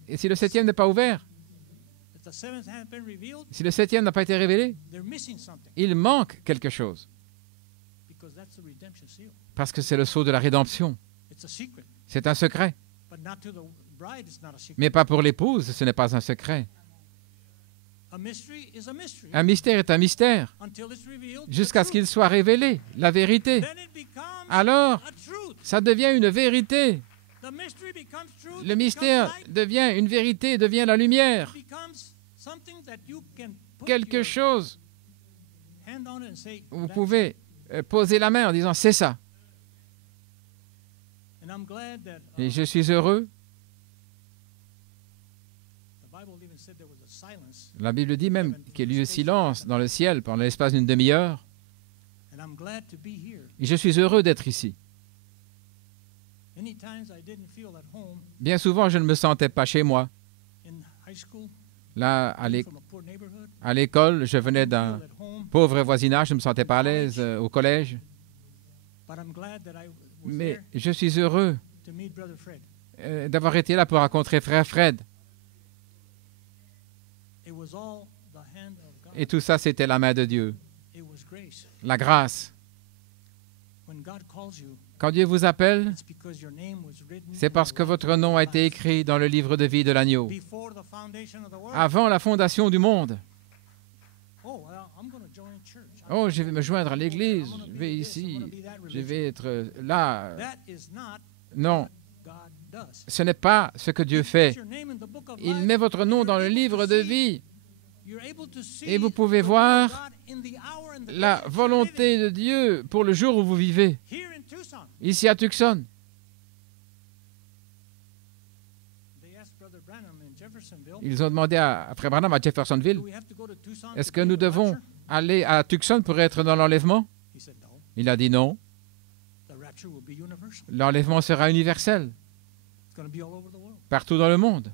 Et si le 7e n'est pas ouvert, si le 7e n'a pas été révélé, il manque quelque chose. Parce que c'est le sceau de la rédemption. C'est un secret. Mais pas pour l'épouse, ce n'est pas un secret. Un mystère est un mystère jusqu'à ce qu'il soit révélé, la vérité. Alors, ça devient une vérité. Le mystère devient une vérité, devient la lumière. Quelque chose. Vous pouvez poser la main en disant « c'est ça ». Et je suis heureux. La Bible dit même qu'il y a eu silence dans le ciel pendant l'espace d'une demi-heure. Et je suis heureux d'être ici. Bien souvent, je ne me sentais pas chez moi. Là, à l'école, je venais d'un pauvre voisinage, je ne me sentais pas à l'aise au collège. Mais je suis heureux d'avoir été là pour rencontrer Frère Fred. Et tout ça, c'était la main de Dieu. La grâce. Quand Dieu vous appelle, c'est parce que votre nom a été écrit dans le livre de vie de l'agneau. Avant la fondation du monde. Oh, je vais me joindre à l'église, je vais ici, je vais être là. Non, ce n'est pas ce que Dieu fait. Il met votre nom dans le livre de vie et vous pouvez voir la volonté de Dieu pour le jour où vous vivez, ici à Tucson. Ils ont demandé à Frère Branham à Jeffersonville, est-ce que nous devons aller à Tucson pour être dans l'enlèvement? Il a dit non. L'enlèvement sera universel, partout dans le monde.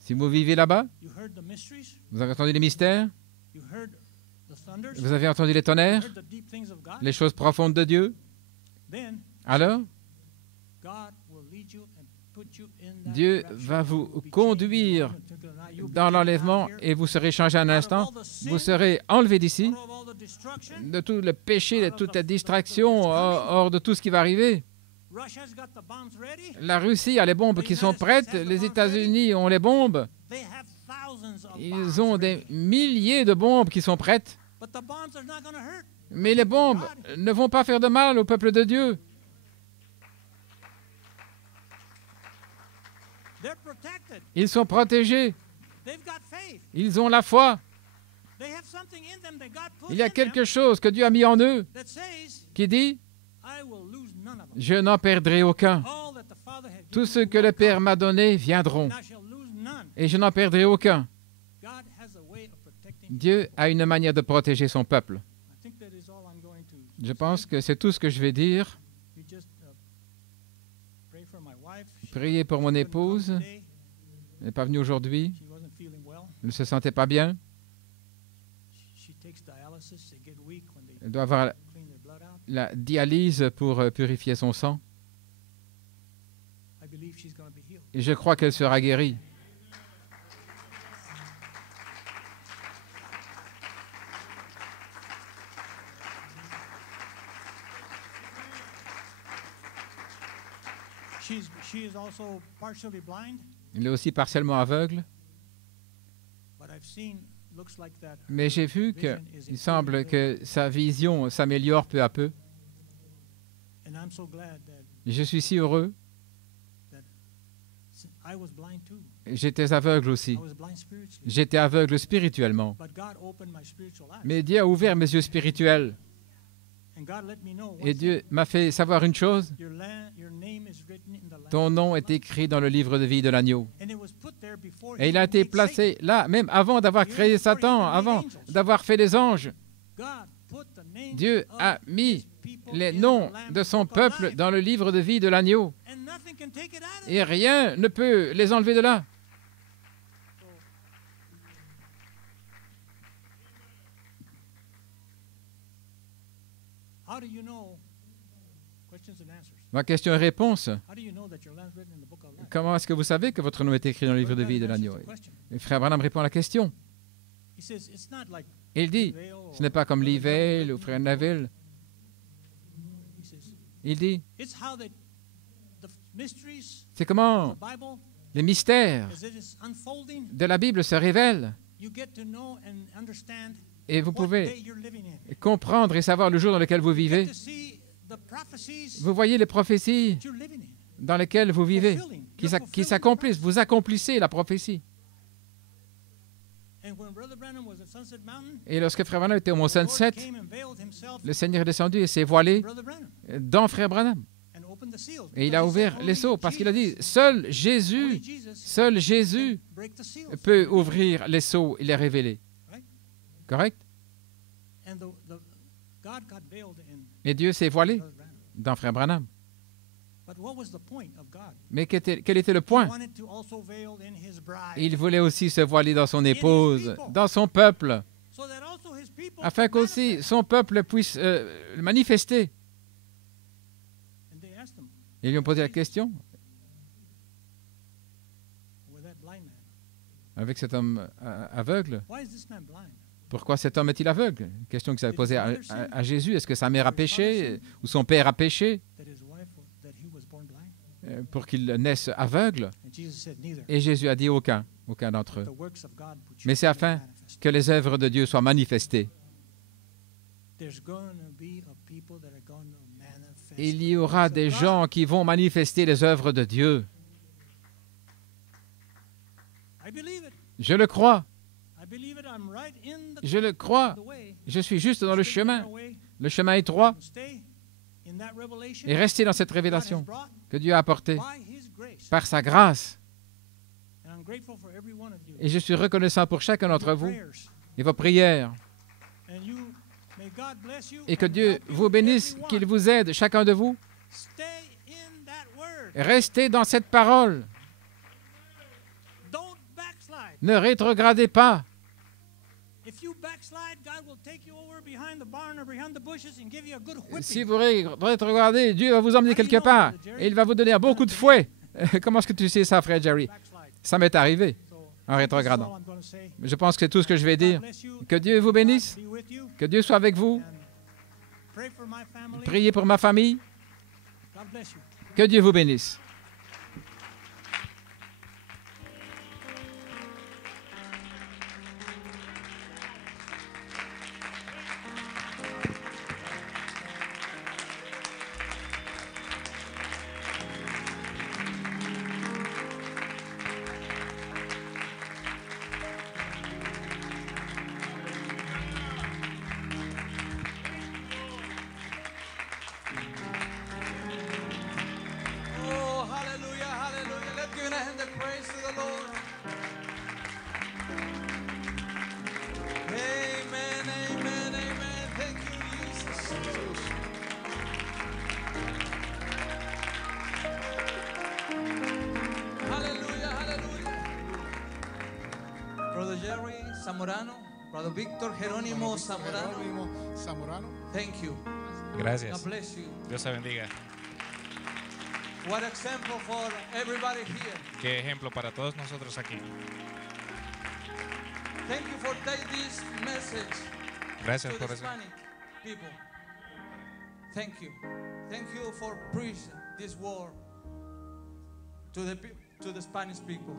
Si vous vivez là-bas, vous avez entendu les mystères, vous avez entendu les tonnerres, les choses profondes de Dieu, alors Dieu va vous conduire dans l'enlèvement et vous serez changé en un instant. Vous serez enlevé d'ici, de tout le péché, de toute la distraction, hors de tout ce qui va arriver. La Russie a les bombes qui sont prêtes, les États-Unis ont les bombes. Ils ont des milliers de bombes qui sont prêtes. Mais les bombes ne vont pas faire de mal au peuple de Dieu. Ils sont protégés. Ils ont la foi. Il y a quelque chose que Dieu a mis en eux qui dit « Je n'en perdrai aucun. Tous ceux que le Père m'a donnés viendront, et je n'en perdrai aucun. » Dieu a une manière de protéger son peuple. Je pense que c'est tout ce que je vais dire. Priez pour mon épouse. Elle n'est pas venue aujourd'hui. Elle ne se sentait pas bien. Elle doit avoir la dialyse pour purifier son sang. Et je crois qu'elle sera guérie. Il est aussi partiellement aveugle. Mais j'ai vu qu'il semble que sa vision s'améliore peu à peu. Je suis si heureux. J'étais aveugle aussi. J'étais aveugle spirituellement. Mais Dieu a ouvert mes yeux spirituels. Et Dieu m'a fait savoir une chose. Ton nom est écrit dans le livre de vie de l'agneau. Et il a été placé là, même avant d'avoir créé Satan, avant d'avoir fait les anges. Dieu a mis les noms de son peuple dans le livre de vie de l'agneau. Et rien ne peut les enlever de là. Ma question et réponse. Comment est-ce que vous savez que votre nom est écrit dans le livre de vie de l'agneau? Et Frère Branham répond à la question. Il dit, ce n'est pas comme Livell ou Frère Neville. Il dit, c'est comment les mystères de la Bible se révèlent. Et vous pouvez comprendre et savoir le jour dans lequel vous vivez. Vous voyez les prophéties dans lesquelles vous vivez, qui s'accomplissent. Vous accomplissez la prophétie. Et lorsque Frère Branham était au mont Sunset, le Seigneur est descendu et s'est voilé dans Frère Branham. Et il a ouvert les sceaux parce qu'il a dit, seul Jésus peut ouvrir les sceaux et les révéler. Correct? Et Dieu s'est voilé dans Frère Branham. Mais quel était le point? Il voulait aussi se voiler dans son épouse, dans son peuple, afin qu'aussi son peuple puisse le manifester. Ils lui ont posé la question. Avec cet homme aveugle. Pourquoi cet homme est-il aveugle? Une question que ça avait posée à Jésus. Est-ce que sa mère a péché ou son père a péché pour qu'il naisse aveugle? Et Jésus a dit aucun d'entre eux. Mais c'est afin que les œuvres de Dieu soient manifestées. Il y aura des gens qui vont manifester les œuvres de Dieu. Je le crois. Je le crois. Je suis juste dans le chemin étroit. Et rester dans cette révélation que Dieu a apportée par sa grâce. Et je suis reconnaissant pour chacun d'entre vous et vos prières. Et que Dieu vous bénisse, qu'il vous aide, chacun de vous. Restez dans cette parole. Ne rétrogradez pas. Si vous rétrogradez, Dieu va vous emmener quelque part et il va vous donner un bon coup de fouet. Comment est-ce que tu sais ça, frère Jerry? Ça m'est arrivé. en rétrogradant. Je pense que c'est tout ce que je vais dire. Que Dieu vous bénisse. Que Dieu soit avec vous. Priez pour ma famille. Que Dieu vous bénisse. Brother Víctor Jerónimo Zamorano. Thank you. Gracias. God bless you. Dios te bendiga. What example for everybody here. Qué ejemplo para todos nosotros aquí. Thank you for taking this message. Gracias to por the eso. Hispanic people. Thank you. Thank you for preaching this word to the Spanish people.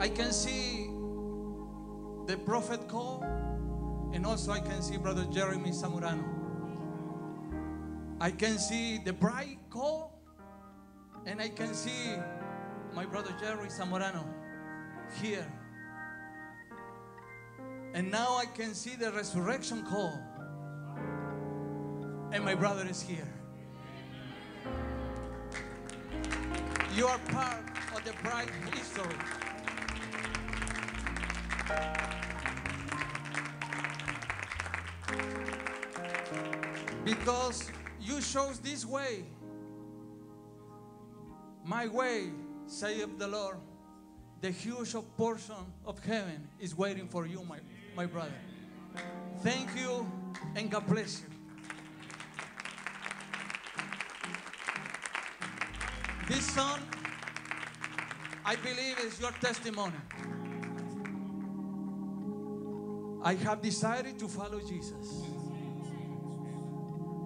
I can see the prophet call, and also I can see Brother Jeremy Zamorano. I can see the bride call, and I can see my brother Jerry Zamorano here. And now I can see the resurrection call, and my brother is here. You are part of the bride history. Because you chose this way, my way, saith the Lord, the huge portion of heaven is waiting for you, my brother. Thank you, and God bless you. This song, I believe, is your testimony. I have decided to follow Jesus.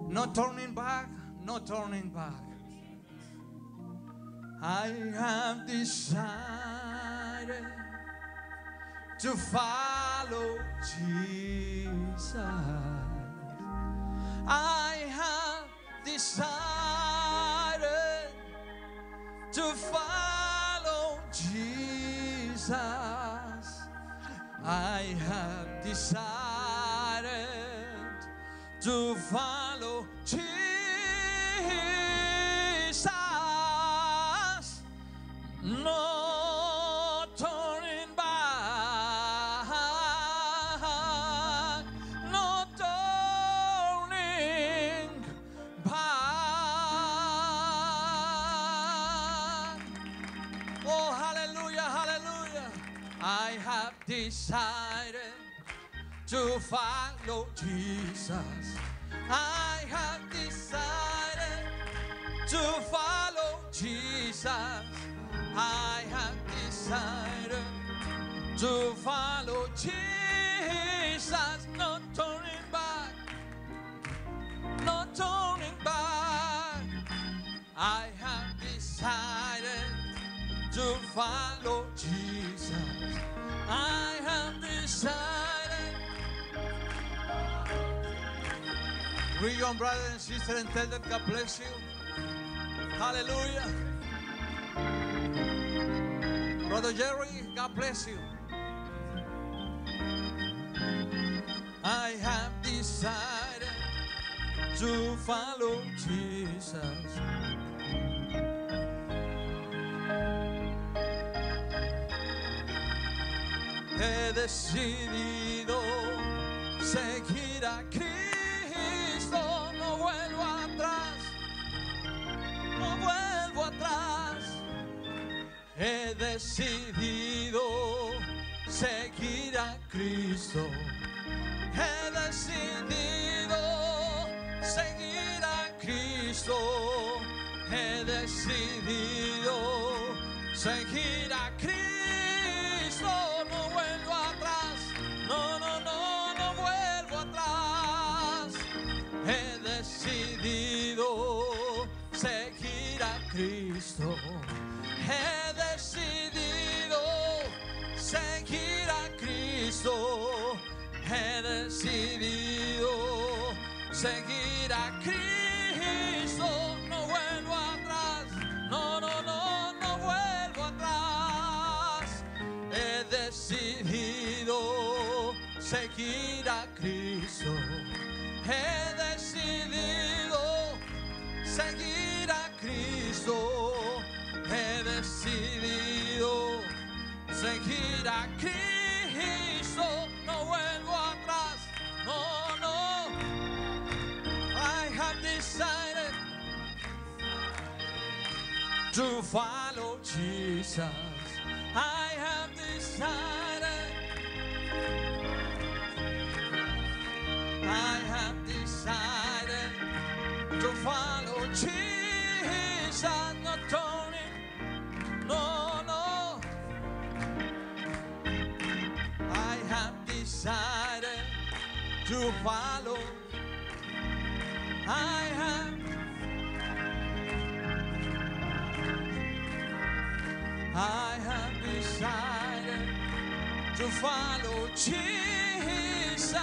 No turning back, no turning back. I have decided to follow Jesus. I have decided to follow Jesus. I have decided to follow Jesus. No turning back. No turning back. Oh, hallelujah, hallelujah. I have decided to follow Jesus. I have decided to follow Jesus. I have decided to follow Jesus. No turning back. No turning back. I have decided to follow Jesus. I have decided. Read your brother and sister and tell them God bless you. Hallelujah. Brother Jerry, God bless you. I have decided to follow Jesus. He decidido seguir a Cristo. No vuelvo atrás. No vuelvo atrás. He decidido seguir a Cristo. He decidido seguir a Cristo. He decidido seguir a Cristo, no vuelvo atrás, no, no, no, no vuelvo atrás. He decidido seguir a Cristo, he decidido seguir a Cristo, he decidido seguir a Cristo, no vuelvo atrás, no, no, no, no vuelvo atrás. He decidido seguir a Cristo, he decidido seguir a Cristo, he decidido seguir a Cristo, no vuelvo atrás, no, no. I have decided to follow Jesus. I have decided, I have decided to follow Jesus, not turning, no, no. I have decided to follow. I have decided to follow Jesus.